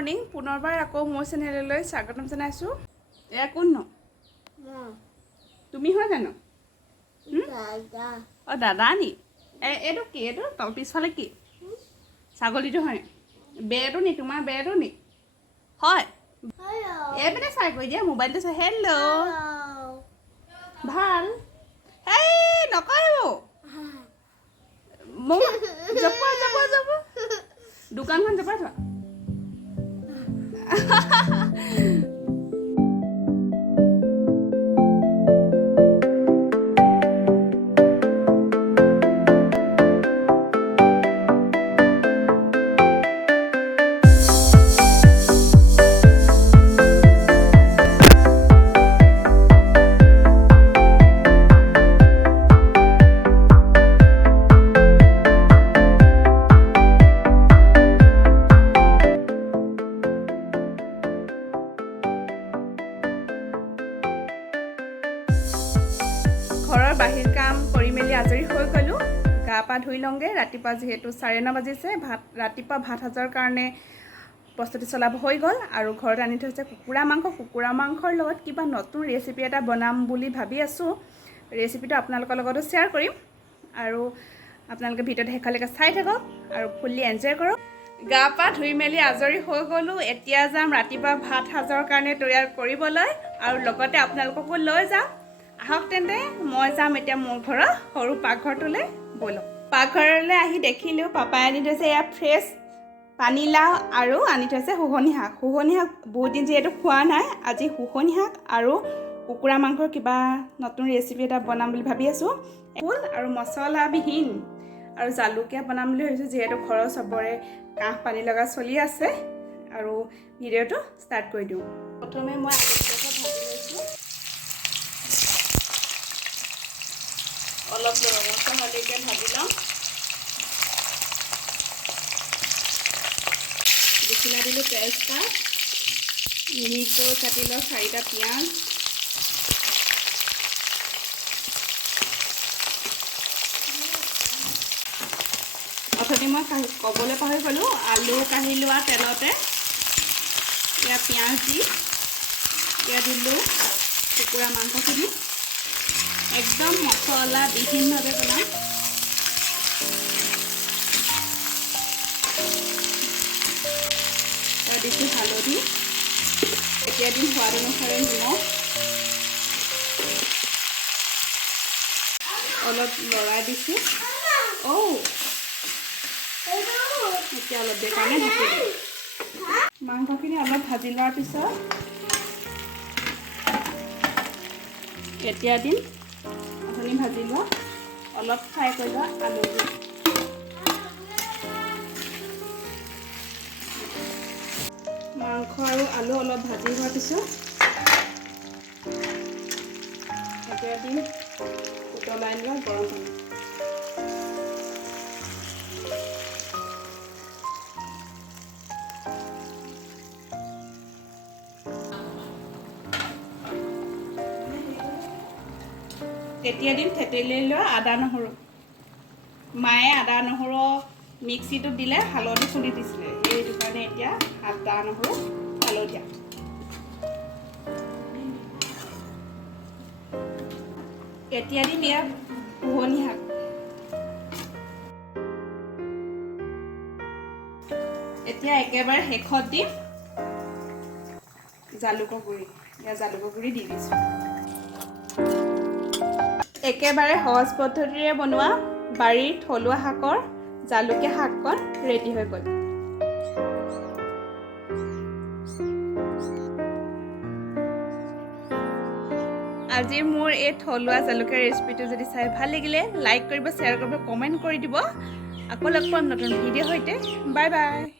Morning পুনৰবাৰ আকৌ মোৰ চেনেললৈ স্বাগতম জনাইছোঁ। এয়া কোন ন? তুমি হয় জানো? অঁ দাদা নি? এইটো কি? এইটো তল পিছফালে কি ছাগলীটো হয়? বেৰটো নি? তোমাৰ বেৰটো নি? হয় এইপিনে চাই কৰি দিয়া, মোবাইলটো চাই। হেল্ল' ভাল। এই নকৰো মোক জপোৱা জপোৱা জপোৱা দোকানখন জপাই থোৱা। ঘৰৰ বাহিৰ কাম কৰি মেলি আজৰি হৈ গ'লোঁ। গা পা ধুই লওঁগৈ। ৰাতিপুৱা যিহেতু 9:30 বাজিছে, ৰাতিপুৱা ভাত সাজৰ কাৰণে প্ৰস্তুতি চলাব হৈ গ'ল। আৰু ঘৰত আনি থৈছে কুকুৰা মাংস। কুকুৰা মাংসৰ লগত কিবা নতুন ৰেচিপি এটা বনাম বুলি ভাবি আছোঁ। ৰেচিপিটো আপোনালোকৰ লগতো শ্বেয়াৰ কৰিম আৰু আপোনালোকে ভিডিঅ'টো শেষলৈকে চাই থাকক আৰু ফুল্লি এনজয় কৰক। গা পা ধুই মেলি আজৰি হৈ গ'লোঁ। এতিয়া যাম ৰাতিপুৱা ভাত সাজৰ কাৰণে তৈয়াৰ কৰিবলৈ আৰু লগতে আপোনালোককো লৈ যাম। আহক তেন্তে মই যাম এতিয়া মোৰ ঘৰৰ সৰু পাকঘৰটোলৈ। ব'লক। পাকঘৰলৈ আহি দেখিলোঁ পাপাই আনি থৈছে এয়া ফ্ৰেছ পানীলাও আৰু আনি থৈছে শুকনি শাক। শুকনি শাক বহুত দিন যিহেতু খোৱা নাই, আজি শুকনি শাক আৰু কুকুৰা মাংসৰ কিবা নতুন ৰেচিপি এটা বনাম বুলি ভাবি আছোঁ। ফুল আৰু মছলাবিহীন আৰু জালুকীয়া বনাম বুলি ভাবিছোঁ, যিহেতু ঘৰৰ চবৰে কাহ পানী লগা চলি আছে। আৰু ভিডিঅ'টো ষ্টাৰ্ট কৰি দিওঁ। প্ৰথমে মই ভাজি লৈছোঁ। অলপ ৰঙচুৱা হোৱালৈকে ভাজি লওঁ। বেছিলা দিলোঁ তেজপাত, মিহিকৈ কাটি লওঁ 4টা পিঁয়াজ, অথনি মই ক'বলৈ পাহৰি গ'লোঁ, আলু কাঢ়ি লোৱা তেলতে এয়া পিঁয়াজ দি এয়া দিলোঁ কুকুৰা মাংসখিনি। একদম মছলাবিহীনভাৱে বনাম। দিছোঁ হালধি, এতিয়া দিম সোৱাদ অনুসাৰে নিমখ, অলপ লৰাই দিছোঁ। এতিয়া অলপ দেৰি কাৰণে ঢাকি দিম। মাংসখিনি অলপ ভাজি লোৱাৰ পিছত এতিয়া দিম অথনি ভাজি লোৱা অলপ ফ্ৰাই কৰি লোৱা আলুবোৰ। মাংস আৰু আলু অলপ ভাজি হোৱাৰ পিছত এতিয়া দিম উতলাই লোৱা গৰম পানী। তেতিয়া দিম থেতেলি লোৱা আদা নহৰু। মায়ে আদা নহৰু মিক্সিটোত দিলে হালধি খুন্দি দিছিলে, সেইটো কাৰণে এতিয়া আদা নহৰু হালধীয়া। এতিয়া দিম ইয়াত শুকনি শাক। এতিয়া একেবাৰে শেষত দিম জালুকৰ গুড়ি। ইয়াত জালুকৰ গুড়ি দি দিছোঁ। একেবাৰে সহজ পদ্ধতিৰে বনোৱা বাৰীৰ থলুৱা শাকৰ জালুকীয়া শাককণ ৰেডি হৈ গ'ল। আজিৰ মোৰ এই থলুৱা জালুকীয়া ৰেচিপিটো যদি চাই ভাল লাগিলে লাইক কৰিব, শ্বেয়াৰ কৰিব, কমেণ্ট কৰি দিব। আকৌ লগ পাম নতুন ভিডিঅ' সৈতে। Bye bye.